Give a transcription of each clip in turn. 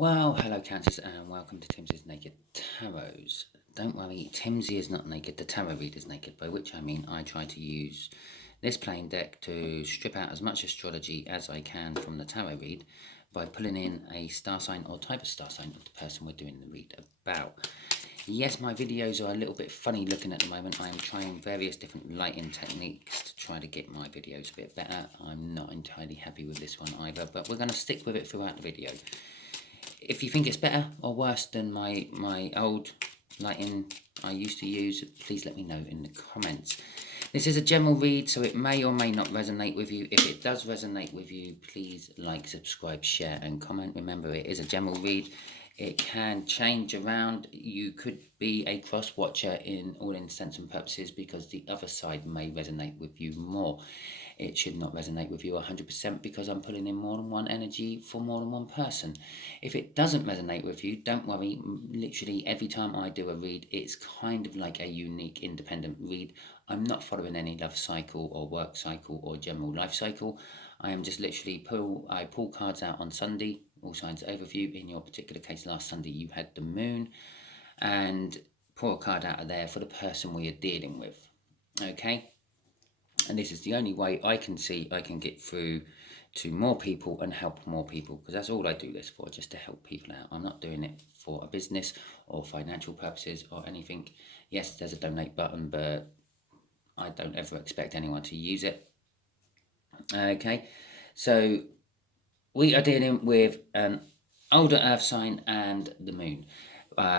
Well, hello Cancers and welcome to Timsy's Naked Tarots. Don't worry, Timsy is not naked, the tarot reader is naked, by which I mean I try to use this plain deck to strip out as much astrology as I can from the tarot read by pulling in a star sign or type of star sign of the person we're doing the read about. Yes, my videos are a little bit funny looking at the moment. I am trying various different lighting techniques to try to get my videos a bit better. I'm not entirely happy with this one either, but we're going to stick with it throughout the video. If you think it's better or worse than my old lighting I used to use, please let me know in the comments. This is a general read, so it may or may not resonate with you. If it does resonate with you, please like, subscribe, share and comment. Remember, it is a general read. It can change around. You could be a cross watcher in all intents and purposes because the other side may resonate with you more. It should not resonate with you 100% because I'm pulling in more than one energy for more than one person. If it doesn't resonate with you, don't worry. Literally every time I do a read, it's kind of like a unique independent read. I'm not following any love cycle or work cycle or general life cycle. I am just literally I pull cards out on Sunday, all signs overview. In your particular case, last Sunday you had the moon, and pull a card out of there for the person we are dealing with. Okay, and this is the only way I can see I can get through to more people and help more people, because that's all I do this for, just to help people out. I'm not doing it for a business or financial purposes or anything. Yes, there's a donate button, but I don't ever expect anyone to use it. Okay, so we are dealing with an older earth sign and the moon.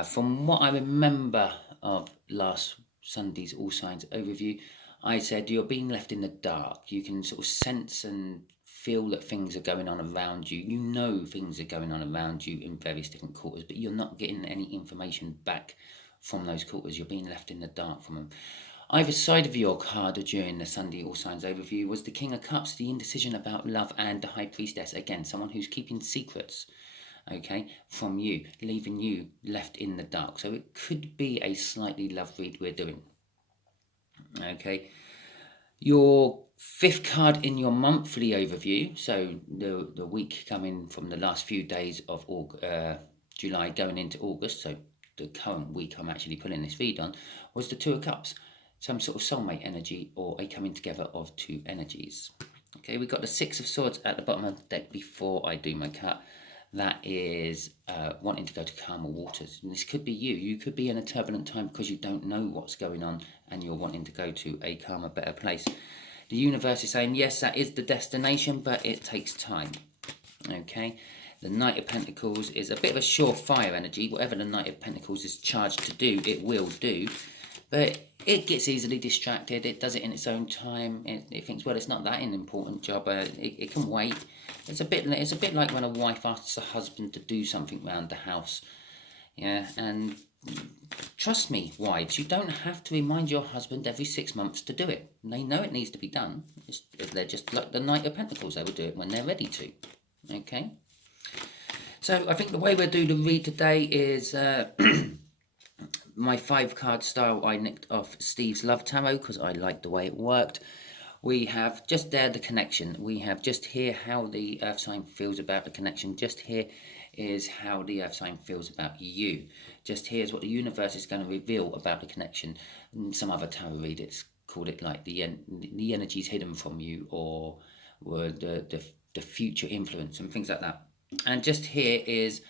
From what I remember of last Sunday's All Signs overview, I said you're being left in the dark. You can sort of sense and feel that things are going on around you. You know things are going on around you in various different quarters, but you're not getting any information back from those quarters. You're being left in the dark from them. Either side of your card during the Sunday All Signs overview was the King of Cups, the indecision about love, and the High Priestess. Again, someone who's keeping secrets, okay, from you, leaving you left in the dark. So it could be a slightly love read we're doing. Okay, your fifth card in your monthly overview, so the week coming from the last few days of July going into August, so the current week I'm actually putting this read on, was the Two of Cups. Some sort of soulmate energy or a coming together of two energies. Okay, we've got the Six of Swords at the bottom of the deck before I do my cut. That is wanting to go to calmer waters. And this could be you. You could be in a turbulent time because you don't know what's going on and you're wanting to go to a calmer, better place. The universe is saying, yes, that is the destination, but it takes time. Okay, the Knight of Pentacles is a bit of a surefire energy. Whatever the Knight of Pentacles is charged to do, it will do. But it gets easily distracted. It does it in its own time. It thinks, well, it's not that an important job. It can wait. It's a bit like when a wife asks a husband to do something around the house. Yeah, and trust me, wives, you don't have to remind your husband every 6 months to do it. They know it needs to be done. They're just like the Knight of Pentacles. They will do it when they're ready to. Okay. So I think the way we'll do the read today is... my 5-card style I nicked off Steve's Love Tarot because I liked the way it worked. We have just there the connection. We have just here how the earth sign feels about the connection. Just here is how the earth sign feels about you. Just here is what the universe is going to reveal about the connection. And some other tarot readers called it like the energies hidden from you, or the future influence and things like that. And just here is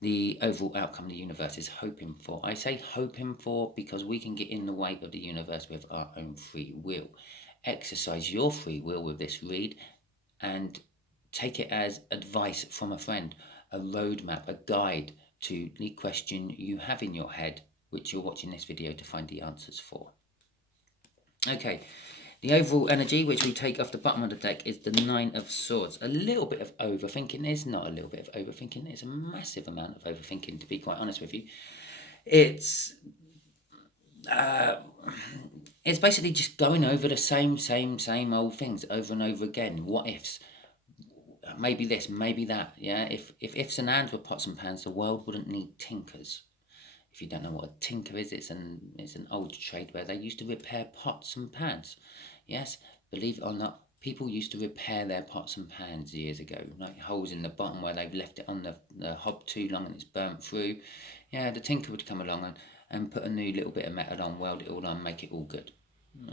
the overall outcome the universe is hoping for. I say hoping for because we can get in the way of the universe with our own free will. Exercise your free will with this read and take it as advice from a friend, a roadmap, a guide to the question you have in your head, which you're watching this video to find the answers for. Okay. The overall energy, which we take off the bottom of the deck, is the Nine of Swords. A little bit of overthinking. There's not a little bit of overthinking. There's a massive amount of overthinking, to be quite honest with you. It's basically just going over the same old things over and over again. What ifs? Maybe this, maybe that. Yeah. If ifs and ands were pots and pans, the world wouldn't need tinkers. If you don't know what a tinker is, it's an old trade where they used to repair pots and pans. Yes, believe it or not, people used to repair their pots and pans years ago, like holes in the bottom where they've left it on the hob too long and it's burnt through. Yeah, the tinker would come along and put a new little bit of metal on, weld it all on, make it all good.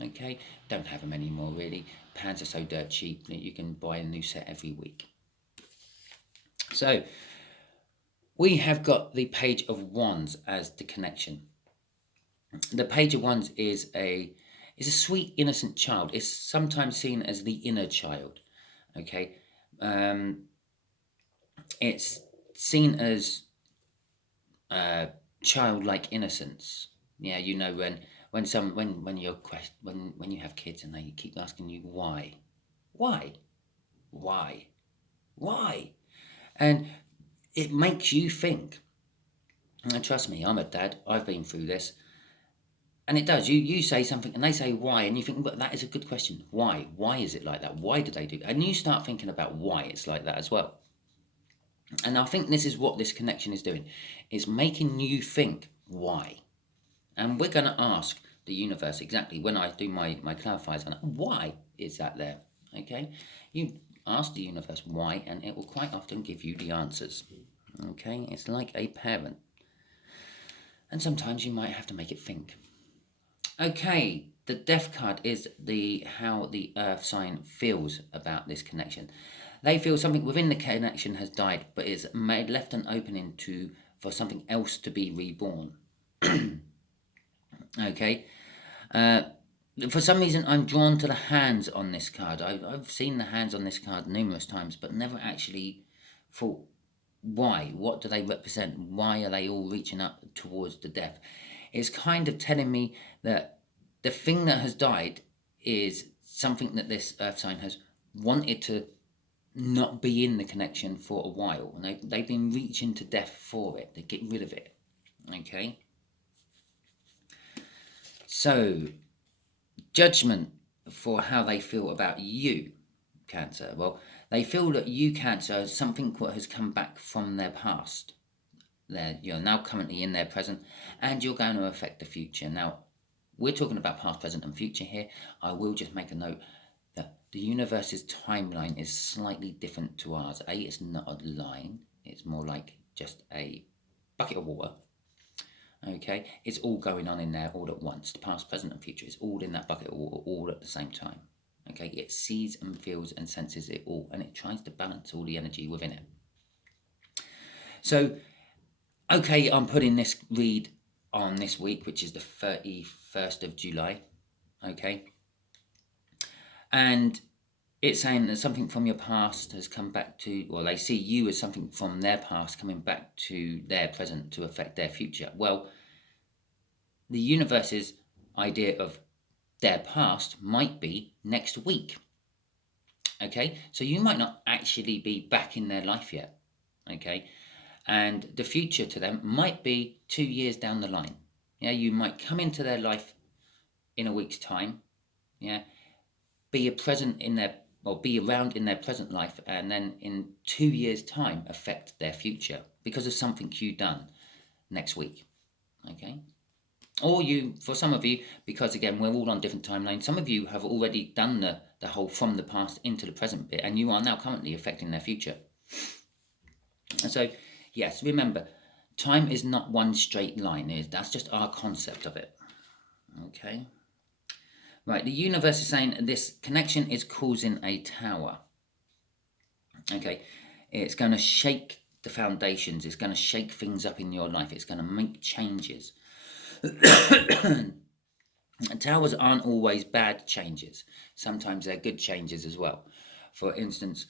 Okay, don't have them anymore really. Pans are so dirt cheap that you can buy a new set every week. So we have got the Page of Wands as the connection. The Page of Wands is a sweet, innocent child. It's sometimes seen as the inner child. Okay, it's seen as childlike innocence. Yeah, you know, when you have kids and they keep asking you why, and it makes you think. And trust me, I'm a dad. I've been through this. And it does. You say something and they say why, and you think, but that is a good question. Why? Why is it like that? Why do they do that? And you start thinking about why it's like that as well. And I think this is what this connection is doing. It's making you think why. And we're going to ask the universe exactly when I do my clarifiers on it, why is that there? Okay? You ask the universe why, and it will quite often give you the answers. Okay? It's like a parent. And sometimes you might have to make it think. Okay, the Death card is how the Earth sign feels about this connection. They feel something within the connection has died, but it's left an opening for something else to be reborn. Okay. For some reason, I'm drawn to the hands on this card. I've seen the hands on this card numerous times, but never actually thought, why? What do they represent? Why are they all reaching up towards the Death? It's kind of telling me that the thing that has died is something that this Earth sign has wanted to not be in the connection for a while. And they've been reaching to death for it, to get rid of it. Okay? So, judgment for how they feel about you, Cancer. Well, they feel that you, Cancer, is something that has come back from their past. You're now currently in their present, and you're going to affect the future. Now, we're talking about past, present, and future here. I will just make a note that the universe's timeline is slightly different to ours. It's not a line. It's more like just a bucket of water. Okay? It's all going on in there all at once. The past, present, and future is all in that bucket of water all at the same time. Okay? It sees and feels and senses it all, and it tries to balance all the energy within it. So, okay, I'm putting this read on this week, which is the 31st of July, okay? And it's saying that something from your past has come back to, well, they see you as something from their past coming back to their present to affect their future. Well, the universe's idea of their past might be next week, okay? So you might not actually be back in their life yet, okay? And the future to them might be 2 years down the line. Yeah, you might come into their life in a week's time. Yeah, be around in their present life, and then in 2 years' time affect their future because of something you done next week. Okay, or for some of you, because again we're all on different timelines. Some of you have already done the whole from the past into the present bit, and you are now currently affecting their future. And so, yes, remember, time is not one straight line. That's just our concept of it. Okay? Right, the universe is saying this connection is causing a tower. Okay? It's going to shake the foundations. It's going to shake things up in your life. It's going to make changes. Towers aren't always bad changes. Sometimes they're good changes as well. For instance,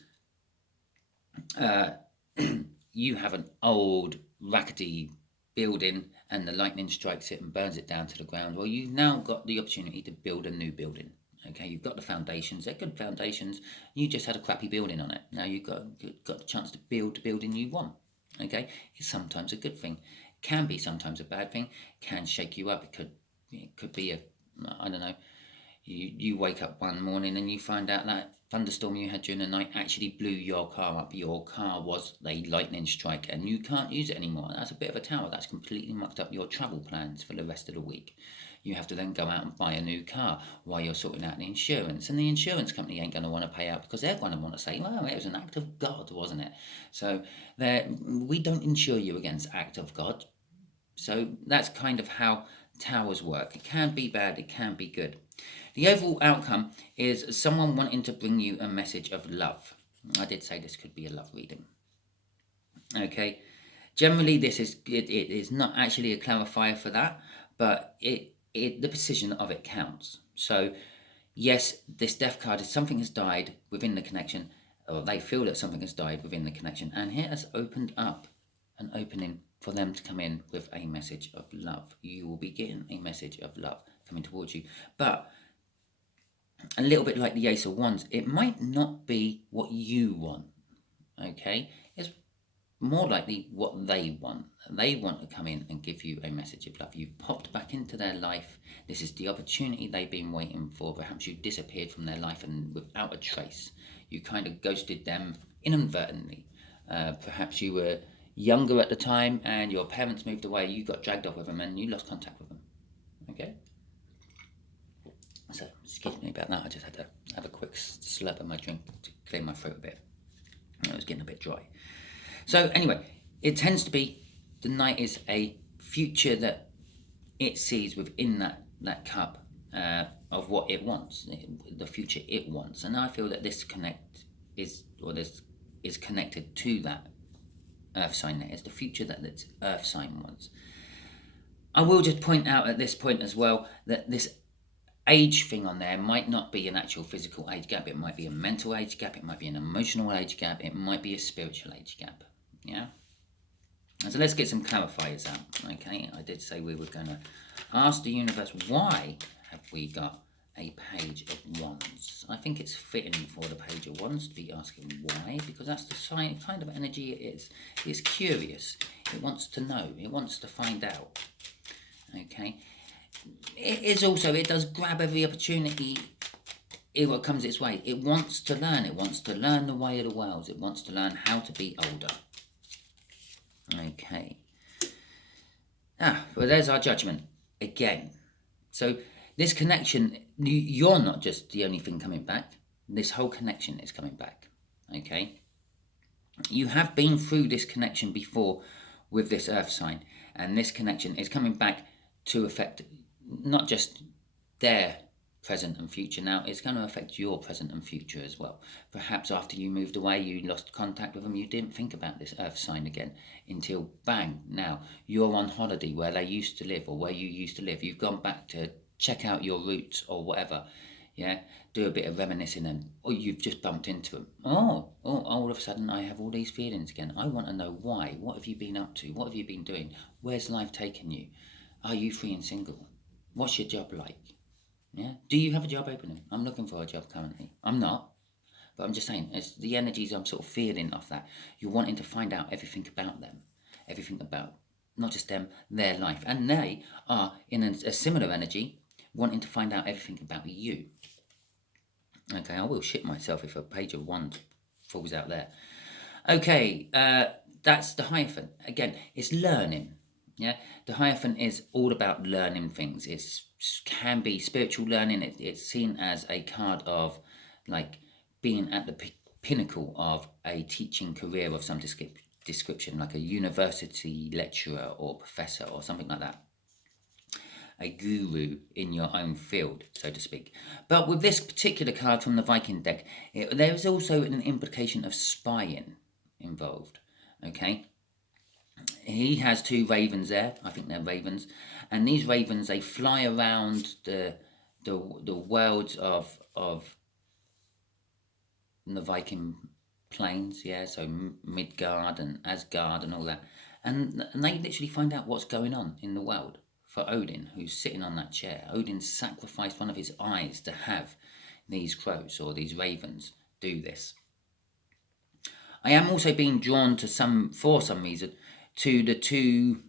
you have an old rackety building and the lightning strikes it and burns it down to the ground. Well, you've now got the opportunity to build a new building. Okay, you've got the foundations. They're good foundations. You just had a crappy building on it. Now you've got the chance to build the building you want. Okay, it's sometimes a good thing. Can be sometimes a bad thing. Can shake you up. It could be I don't know. You wake up one morning and you find out that thunderstorm you had during the night actually blew your car up. Your car was a lightning strike and you can't use it anymore. That's a bit of a tower. That's completely mucked up your travel plans for the rest of the week. You have to then go out and buy a new car while you're sorting out the insurance. And the insurance company ain't going to want to pay out because they're going to want to say, well, it was an act of God, wasn't it? So we don't insure you against act of God. So that's kind of how towers work. It can be bad, it can be good. The overall outcome is someone wanting to bring you a message of love. I did say this could be a love reading. Okay. Generally, it is not actually a clarifier for that, but the precision of it counts. So, yes, this death card is something has died within the connection, or they feel that something has died within the connection, and here has opened up an opening for them to come in with a message of love. You will be getting a message of love coming towards you, but a little bit like the Ace of Wands, it might not be what you want, okay? It's more likely what they want. They want to come in and give you a message of love. You've popped back into their life. This is the opportunity they've been waiting for. Perhaps you disappeared from their life and without a trace. You kind of ghosted them inadvertently. Perhaps you were younger at the time and your parents moved away. You got dragged off with them and you lost contact with them, okay? So, excuse me about that. I just had to have a quick slurp of my drink to clear my throat a bit. It was getting a bit dry. So, anyway, it tends to be the Knight is a future that it sees within that cup of what it wants, the future it wants. And I feel that this is connected to that Earth sign there. It's the future that this Earth sign wants. I will just point out at this point as well that this age thing on there might not be an actual physical age gap. It might be a mental age gap. It might be an emotional age gap. It might be a spiritual age gap. Yeah. So let's get some clarifiers out. Okay. I did say we were going to ask the universe, why have we got a Page of Wands? I think it's fitting for the Page of Wands to be asking why, because that's the kind of energy it is. It's curious. It wants to know. It wants to find out. Okay. It does grab every opportunity what comes its way. It wants to learn. It wants to learn the way of the world. It wants to learn how to be older. Okay. Well, there's our judgment again. So this connection, you're not just the only thing coming back. This whole connection is coming back. Okay. You have been through this connection before with this Earth sign, and this connection is coming back to affect not just their present and future now, it's going to affect your present and future as well. Perhaps after you moved away, you lost contact with them, you didn't think about this Earth sign again until bang, now you're on holiday where they used to live or where you used to live. You've gone back to check out your roots or whatever, yeah, do a bit of reminiscing, and or you've just bumped into them. All of a sudden I have all these feelings again. I want to know why. What have you been up to? What have you been doing? Where's life taken you? Are you free and single? What's your job like? Yeah. Do you have a job opening? I'm looking for a job currently. I'm not. But I'm just saying, it's the energies I'm sort of feeling off that. You're wanting to find out everything about them. Everything about, not just them, their life. And they are in a similar energy, wanting to find out everything about you. Okay, I will shit myself if a Page of Wands falls out there. Okay, that's the Hierophant. Again, it's learning. Yeah, the Hierophant is all about learning things. It can be spiritual learning. It's seen as a card of like being at the pinnacle of a teaching career of some description, like a university lecturer or professor or something like that. A guru in your own field, so to speak. But with this particular card from the Viking deck, there is also an implication of spying involved. Okay. He has two ravens there. I think they're ravens, and these ravens, they fly around the worlds of the Viking plains. Yeah, so Midgard and Asgard and all that, and they literally find out what's going on in the world for Odin, who's sitting on that chair. Odin sacrificed one of his eyes to have these crows or these ravens do this. I am also being drawn to for some reason, to the two,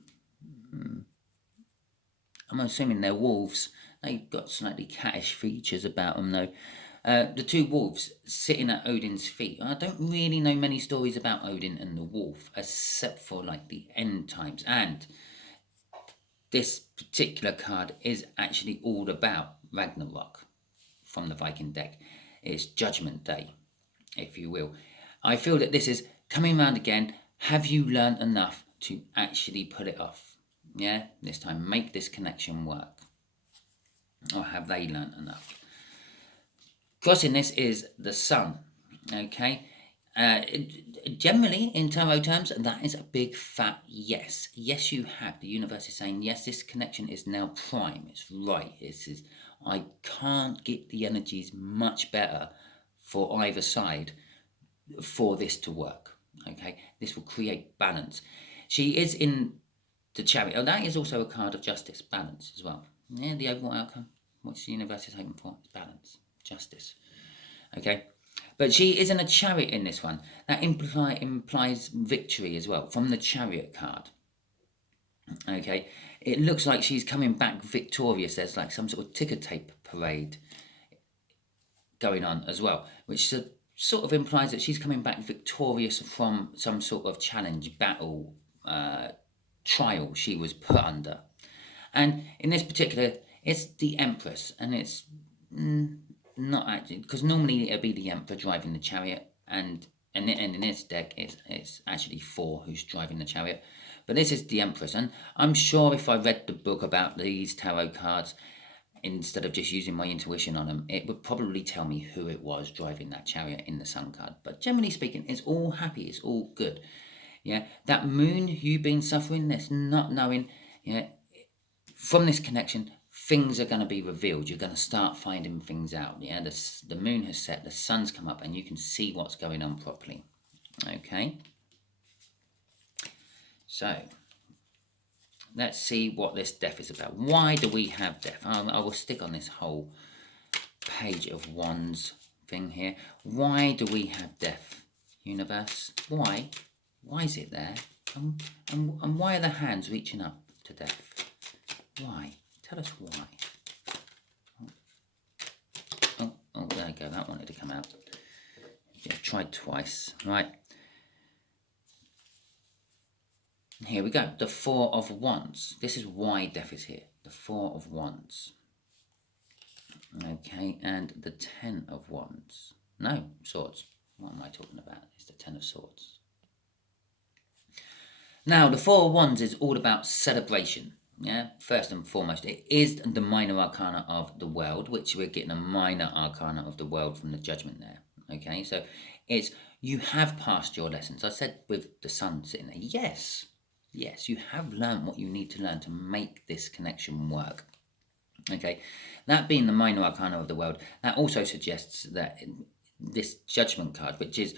I'm assuming they're wolves. They've got slightly cattish features about them though. The two wolves sitting at Odin's feet. I don't really know many stories about Odin and the wolf, except for like the end times. And this particular card is actually all about Ragnarok from the Viking deck. It's Judgment Day, if you will. I feel that this is coming round again. Have you learned enough to actually put it off? Yeah, this time make this connection work. Or have they learned enough? Crossing this is the sun, okay? Generally, in tarot terms, that is a big fat yes. Yes, you have. The universe is saying, yes, this connection is now prime. It's right. I can't get the energies much better for either side for this to work, okay? This will create balance. She is in the Chariot. Oh, that is also a card of justice, balance as well. Yeah, the overall outcome. What's the universe is hoping for? Balance, justice. Okay, but she is in a chariot in this one. That implies victory as well from the Chariot card. Okay, it looks like she's coming back victorious. There's like some sort of ticker tape parade going on as well, which sort of implies that she's coming back victorious from some sort of challenge, battle, trial she was put under. And in this particular, it's the Empress, and it's not actually, because normally it'll be the Emperor driving the chariot, and in this deck it's actually Thor who's driving the chariot, but this is the Empress. And I'm sure if I read the book about these tarot cards, instead of just using my intuition on them, it would probably tell me who it was driving that chariot in the Sun card. But generally speaking, it's all happy, it's all good. Yeah, that moon you've been suffering, this not knowing, yeah, from this connection, things are going to be revealed. You're going to start finding things out. Yeah, the moon has set, the sun's come up, and you can see what's going on properly. Okay. So, let's see what this death is about. Why do we have death? I will stick on this whole page of wands thing here. Why do we have death, universe? Why? Why is it there? And why are the hands reaching up to death? Why? Tell us why. Oh, there you go. That wanted to come out. Yeah, tried twice. Right. Here we go. The Four of Wands. This is why death is here. The Four of Wands. Okay, and the Ten of Wands. No, Swords. What am I talking about? It's the Ten of Swords. Now, the Four of Wands is all about celebration. Yeah, first and foremost, it is the minor arcana of the world, which we're getting a minor arcana of the world from the Judgment there. Okay, so it's you have passed your lessons. I said with the sun sitting there, yes, you have learned what you need to learn to make this connection work. Okay, that being the minor arcana of the world, that also suggests that this Judgment card, which is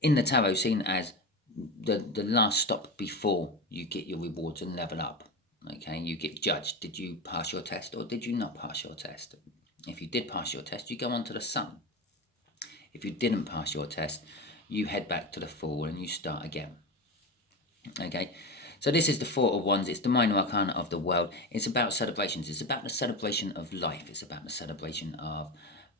in the tarot seen as the last stop before you get your rewards and level up. Okay, you get judged. Did you pass your test or did you not pass your test? If you did pass your test, you go on to the sun. If you didn't pass your test, you head back to the Fool and you start again. Okay, so this is the Four of Wands. It's the minor arcana of the world. It's about celebrations. It's about the celebration of life. It's about the celebration of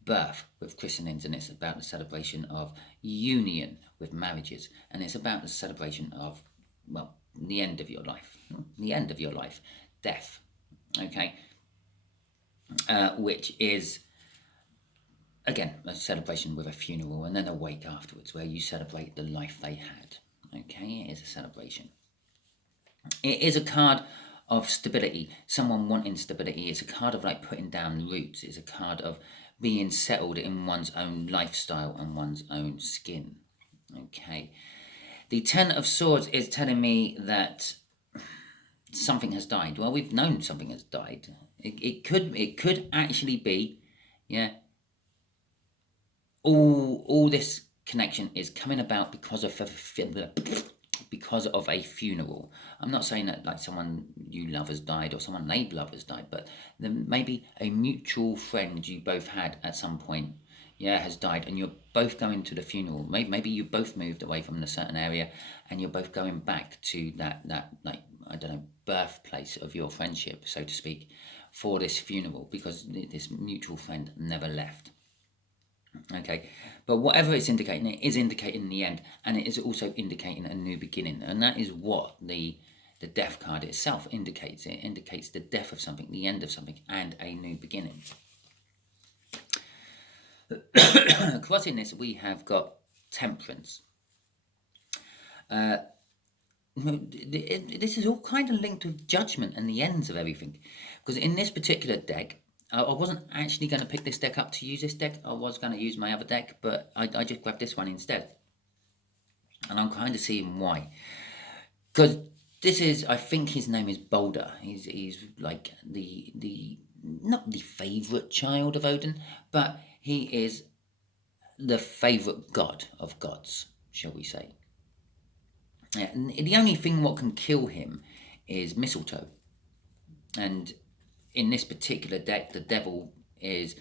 birth with christenings, and it's about the celebration of union with marriages, and it's about the celebration of, well, the end of your life, death. Okay, which is again a celebration with a funeral and then a wake afterwards, where you celebrate the life they had. Okay, it is a celebration. It is a card of stability, someone wanting stability. It's a card of like putting down roots. It's a card of being settled in one's own lifestyle and one's own skin. Okay. The Ten of Swords is telling me that something has died. Well, we've known something has died. It could actually be, yeah. All this connection is coming about because of a funeral. I'm not saying that like someone you love has died or someone they love has died, but maybe a mutual friend you both had at some point, yeah, has died, and you're both going to the funeral. Maybe you both moved away from a certain area, and you're both going back to that like, I don't know, birthplace of your friendship, so to speak, for this funeral, because this mutual friend never left. Okay, but whatever it's indicating, it is indicating the end, and it is also indicating a new beginning, and that is what the death card itself indicates. It indicates the death of something, the end of something, and a new beginning. Crossing this, we have got temperance. This is all kind of linked with judgment and the ends of everything, because in this particular deck, I wasn't actually going to pick this deck up to use this deck. I was going to use my other deck, but I just grabbed this one instead, and I'm kind of seeing why. Because this is, I think his name is Boulder. He's like the not the favourite child of Odin, but he is the favourite god of gods, shall we say. And the only thing what can kill him is mistletoe. And in this particular deck, the devil is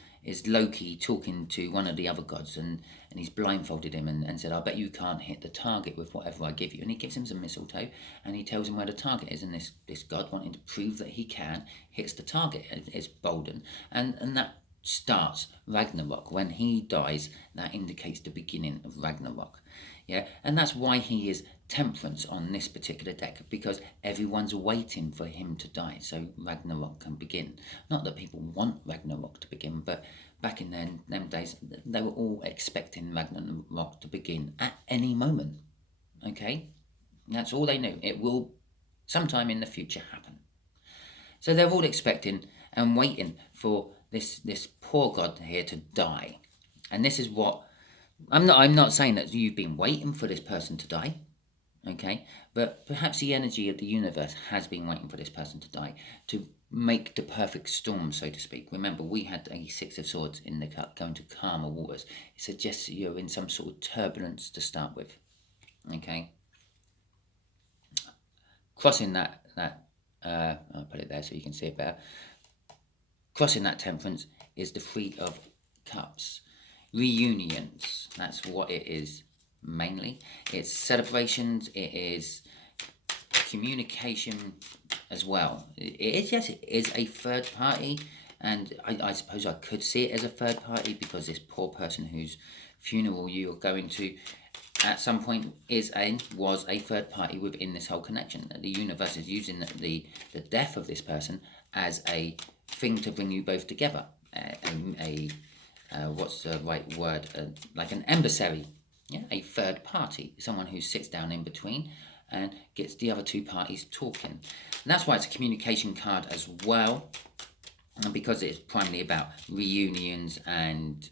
Loki talking to one of the other gods, and he's blindfolded him and said, I bet you can't hit the target with whatever I give you. And he gives him some mistletoe, and he tells him where the target is, and this god, wanting to prove that he can, hits the target. It's Bolden, and that starts Ragnarok. When he dies, that indicates the beginning of Ragnarok. Yeah, and that's why he is temperance on this particular deck, because everyone's waiting for him to die so Ragnarok can begin. Not that people want Ragnarok to begin, but back in them days, they were all expecting Ragnarok to begin at any moment. Okay, that's all they knew. It will sometime in the future happen. So they're all expecting and waiting for this poor god here to die. And this is what I'm not saying that you've been waiting for this person to die, okay? But perhaps the energy of the universe has been waiting for this person to die to make the perfect storm, so to speak. Remember, we had a Six of Swords in the cup going to calmer waters. It suggests that you're in some sort of turbulence to start with, okay? Crossing that I'll put it there so you can see it better. Crossing that temperance is the Three of Cups. Reunions, that's what it is mainly. It's celebrations, it is communication as well. It is, yes, it is a third party, and I suppose I could see it as a third party because this poor person whose funeral you are going to at some point was a third party within this whole connection. The universe is using the death of this person as a thing to bring you both together. What's the right word? Like an emissary, yeah, a third party, someone who sits down in between and gets the other two parties talking. And that's why it's a communication card as well, and because it's primarily about reunions and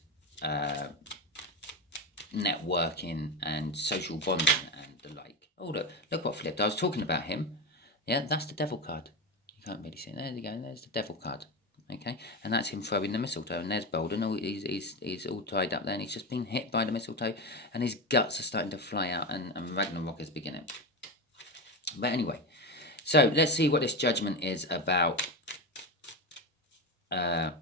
networking and social bonding and the like. Oh, look what flipped. I was talking about him. Yeah, that's the devil card. You can't really see it. There you go. There's the devil card. Okay, and that's him throwing the mistletoe, and there's Bolden. Oh, he's all tied up there, and he's just been hit by the mistletoe, and his guts are starting to fly out, and Ragnarok is beginning. But anyway, so let's see what this judgment is about. How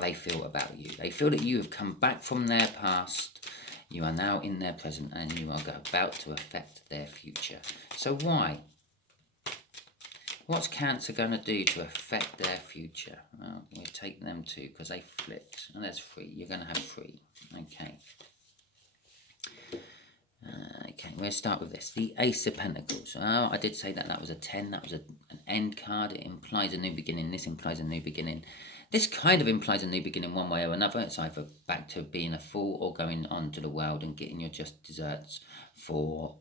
they feel about you. They feel that you have come back from their past. You are now in their present, and you are about to affect their future. So why? What's Cancer going to do to affect their future? Well, we'll take them too, because they flipped. And there's 3. You're going to have 3. Okay. Okay, we'll start with this. The Ace of Pentacles. Oh, I did say that was a 10. That was an end card. It implies a new beginning. This implies a new beginning. This kind of implies a new beginning one way or another. It's either back to being a fool or going on to the world and getting your just desserts for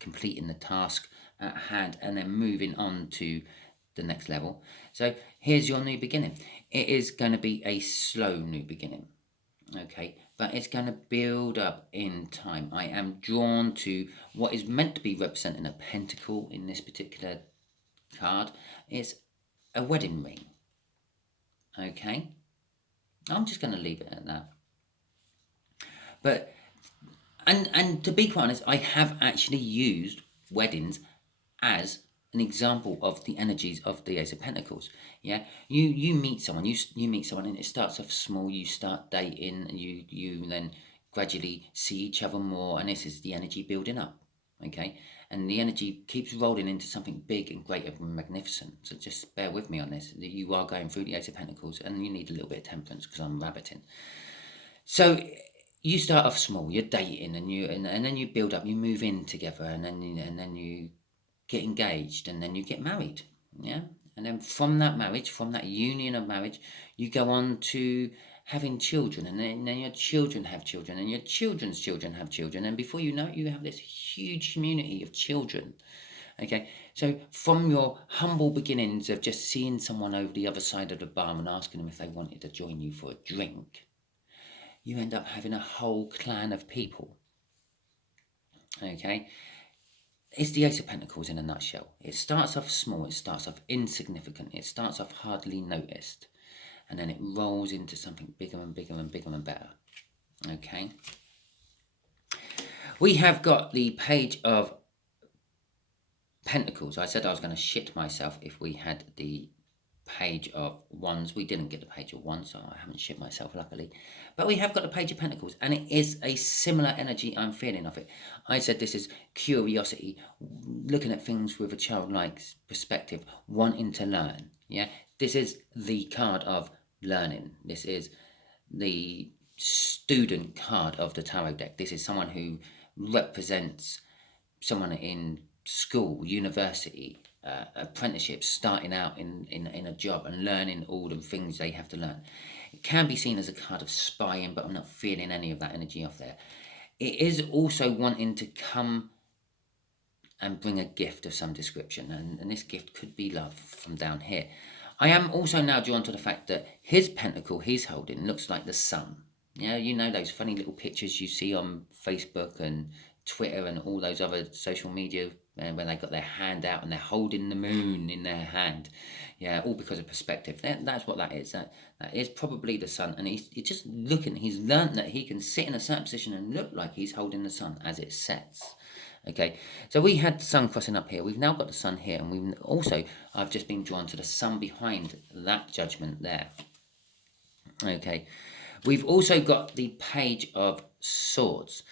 completing the task at hand and then moving on to the next level. So here's your new beginning. It is going to be a slow new beginning, okay, but it's going to build up in time. I am drawn to what is meant to be representing a pentacle in this particular card. It's a wedding ring, okay. I'm just going to leave it at that. But and to be quite honest, I have actually used weddings as an example of the energies of the Ace of Pentacles. Yeah, you meet someone, you meet someone, and it starts off small. You start dating, and you then gradually see each other more, and this is the energy building up. okay? And the energy keeps rolling into something big and great and magnificent. So just bear with me on this, that you are going through the Ace of Pentacles and you need a little bit of temperance because I'm rabbiting. So you start off small, you're dating and then you build up, you move in together and then you get engaged and then you get married, yeah? And then from that marriage, from that union of marriage, you go on to having children, and then your children have children, and your children's children have children, and before you know it, you have this huge community of children, okay? So from your humble beginnings of just seeing someone over the other side of the bar and asking them if they wanted to join you for a drink, you end up having a whole clan of people, okay? It's the Ace of Pentacles in a nutshell. It starts off small, it starts off insignificant, it starts off hardly noticed, and then it rolls into something bigger and bigger and bigger and better. Okay? We have got the Page of Pentacles. I said I was going to shit myself if we had the Page of Wands. We didn't get the Page of Wands, so I haven't shit myself, luckily. But we have got the Page of Pentacles, and it is a similar energy I'm feeling of it. I said this is curiosity, looking at things with a childlike perspective, wanting to learn. Yeah, this is the card of learning. This is the student card of the tarot deck. This is someone who represents someone in school, university, apprenticeship, starting out in a job and learning all the things they have to learn. It can be seen as a card of spying, but I'm not feeling any of that energy off there. It is also wanting to come and bring a gift of some description, and this gift could be love from down here. I am also now drawn to the fact that his pentacle he's holding looks like the sun. Yeah, you know those funny little pictures you see on Facebook and Twitter and all those other social media when they got their hand out and they're holding the moon in their hand. Yeah, all because of perspective. That's what that is. That is probably the sun. And he's just looking. He's learnt that he can sit in a certain position and look like he's holding the sun as it sets. Okay, so we had the sun crossing up here. We've now got the sun here, and we've also, I've just been drawn to the sun behind that judgment there. Okay, we've also got the Page of Swords.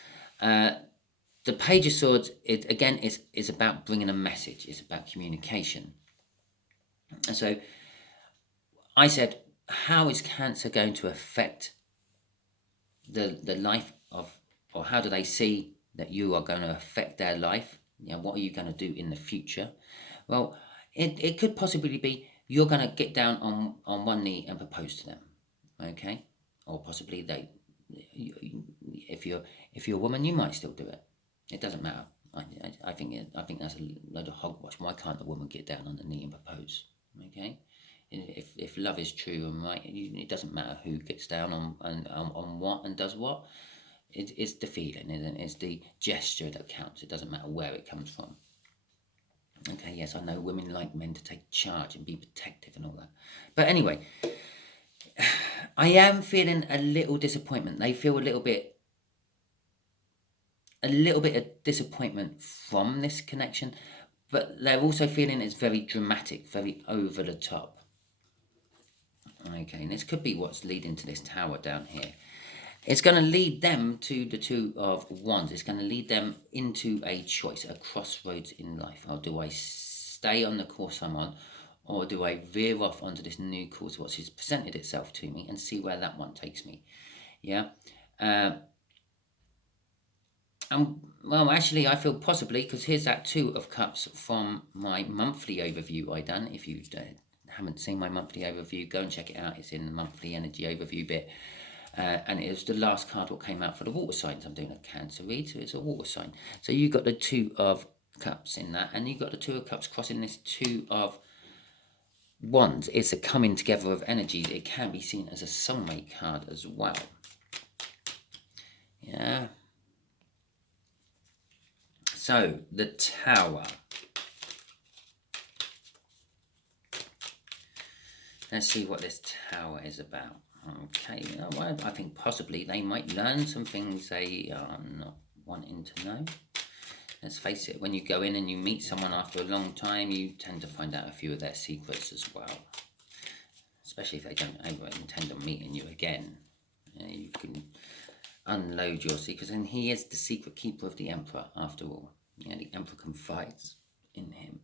The Page of Swords, again, is about bringing a message. It's about communication. And so I said, how is Cancer going to affect the life of, or how do they see that you are going to affect their life? You know, what are you going to do in the future? Well, it could possibly be you're going to get down on one knee and propose to them, okay? Or possibly if you're a woman, you might still do it. It doesn't matter. I think that's a load of hogwash. Why can't a woman get down on the knee and propose? Okay, if love is true and right, it doesn't matter who gets down on what and does what. It's the feeling, isn't it? It's the gesture that counts. It doesn't matter where it comes from. Okay, yes, I know women like men to take charge and be protective and all that. But anyway, I am feeling a little disappointment. They feel a little bit of disappointment from this connection, but they're also feeling it's very dramatic, very over the top. Okay, and this could be what's leading to this tower down here. It's going to lead them to the Two of Wands. It's going to lead them into a choice, a crossroads in life. Or do I stay on the course I'm on, or do I veer off onto this new course, what has presented itself to me, and see where that one takes me? Yeah. Well, actually, I feel possibly, because here's that Two of Cups from my monthly overview I done. If you haven't seen my monthly overview, go and check it out. It's in the monthly energy overview bit. And it was the last card what came out for the water signs. I'm doing a Cancer read, so it's a water sign. So you got the Two of Cups in that, and you got the Two of Cups crossing this Two of Wands. It's a coming together of energies. It can be seen as a soulmate card as well. Yeah. So, the Tower. Let's see what this Tower is about. Okay, well, I think possibly they might learn some things they are not wanting to know. Let's face it, when you go in and you meet someone after a long time, you tend to find out a few of their secrets as well. Especially if they don't ever intend on meeting you again. You can unload your secrets, and he is the secret keeper of the Emperor, after all. Yeah, the Emperor confides in him.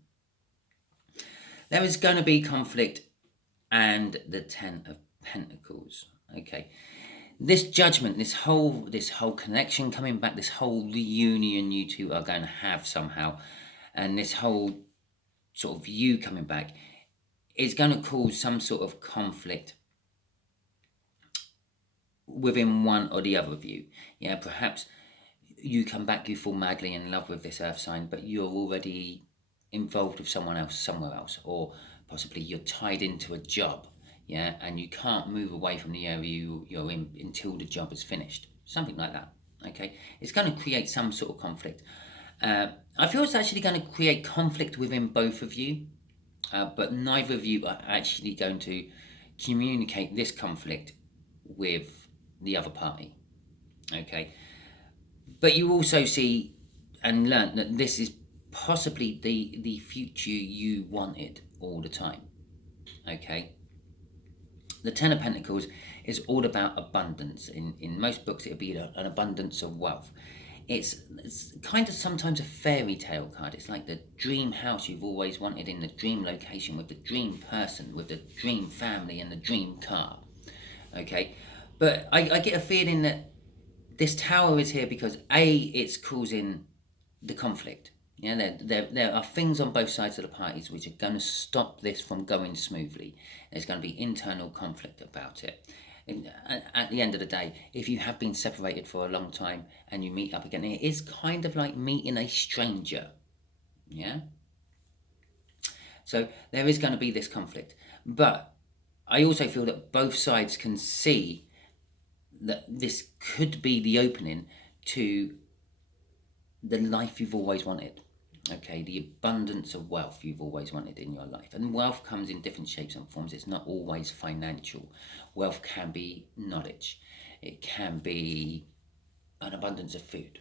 There is going to be conflict, and the Ten of Pentacles. Okay, this judgment, this whole connection coming back, this whole reunion you two are going to have somehow, and this whole sort of you coming back is going to cause some sort of conflict within one or the other of you. Yeah, perhaps you come back, you fall madly in love with this earth sign, but you're already involved with someone else somewhere else, or possibly you're tied into a job, yeah, and you can't move away from the area you're in until the job is finished, something like that. Okay, it's going to create some sort of conflict. I feel it's actually going to create conflict within both of you, but neither of you are actually going to communicate this conflict with the other party. Okay, but you also see and learn that this is possibly the future you wanted all the time. Okay, the Ten of Pentacles is all about abundance. In most books, it would be an abundance of wealth. It's kind of sometimes a fairy tale card. It's like the dream house you've always wanted in the dream location with the dream person, with the dream family and the dream car. Okay, but I get a feeling that this tower is here because it's causing the conflict. Yeah, there are things on both sides of the parties which are going to stop this from going smoothly. There's going to be internal conflict about it. And at the end of the day, if you have been separated for a long time and you meet up again, it is kind of like meeting a stranger. Yeah? So there is going to be this conflict. But I also feel that both sides can see that this could be the opening to the life you've always wanted. Okay, the abundance of wealth you've always wanted in your life. And wealth comes in different shapes and forms. It's not always financial. Wealth can be knowledge. It can be an abundance of food.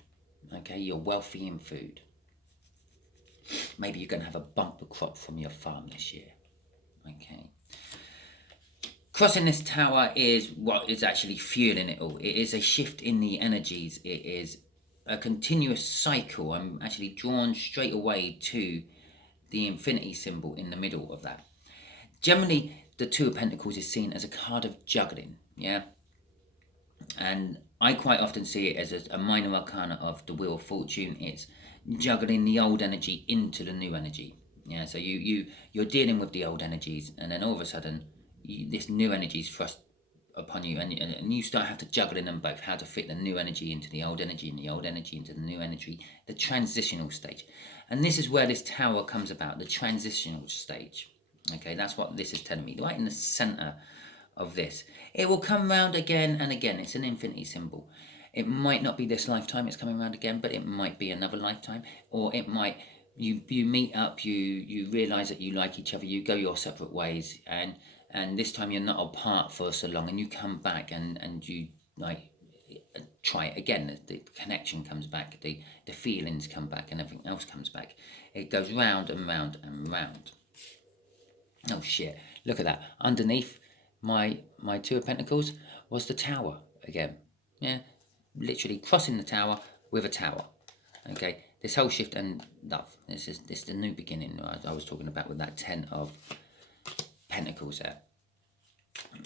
Okay, you're wealthy in food. Maybe you're going to have a bumper crop from your farm this year. Okay. Crossing this tower is what is actually fueling it all. It is a shift in the energies. It is a continuous cycle. I'm actually drawn straight away to the infinity symbol in the middle of that. Generally, the Two of Pentacles is seen as a card of juggling, yeah? And I quite often see it as a minor arcana of the Wheel of Fortune. It's juggling the old energy into the new energy. Yeah, so you're dealing with the old energies, and then all of a sudden, this new energy is thrust upon you, and you start have to juggle in them both, how to fit the new energy into the old energy and the old energy into the new energy, the transitional stage. And this is where this tower comes about, the transitional stage. Okay, that's what this is telling me, right in the center of this. It will come round again and again. It's an infinity symbol. It might not be this lifetime it's coming around again, but it might be another lifetime, or it might you meet up, you realize that you like each other, you go your separate ways, and this time you're not apart for so long, and you come back and you like try it again. The connection comes back, the feelings come back, and everything else comes back. It goes round and round and round. Oh shit, look at that. Underneath my Two of Pentacles was the tower again. Yeah, literally crossing the tower with a tower. Okay, this whole shift and love. This is the new beginning I was talking about with that Ten of Pentacles there.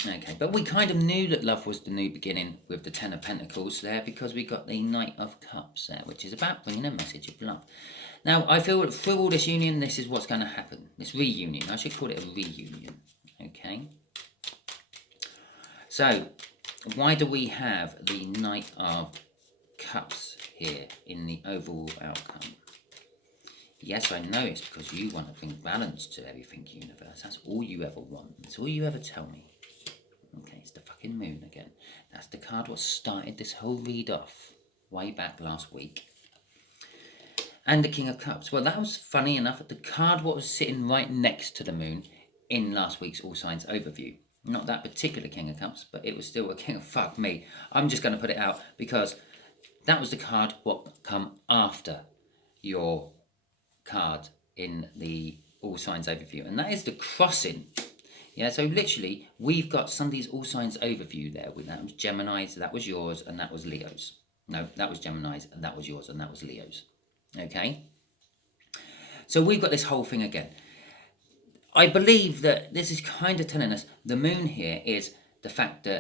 Okay, but we kind of knew that love was the new beginning with the Ten of Pentacles there, because we got the Knight of Cups there, which is about bringing a message of love. Now, I feel that through all this union, this is what's going to happen. This reunion. I should call it a reunion. Okay. So, why do we have the Knight of Cups here in the overall outcome? Yes, I know it's because you want to bring balance to everything, universe. That's all you ever want. That's all you ever tell me. Okay, it's the fucking moon again. That's the card what started this whole read off way back last week. And the King of Cups. Well, that was funny enough. The card what was sitting right next to the moon in last week's All Signs overview. Not that particular King of Cups, but it was still a King of... Fuck me. I'm just going to put it out because that was the card what come after your card in the All Signs overview. And that is the crossing. Yeah, so literally, we've got Sunday's All Signs overview there. That was Gemini's, that was yours, and that was Leo's. No, that was Gemini's, and that was yours, and that was Leo's. Okay? So we've got this whole thing again. I believe that this is kind of telling us the moon here is the fact that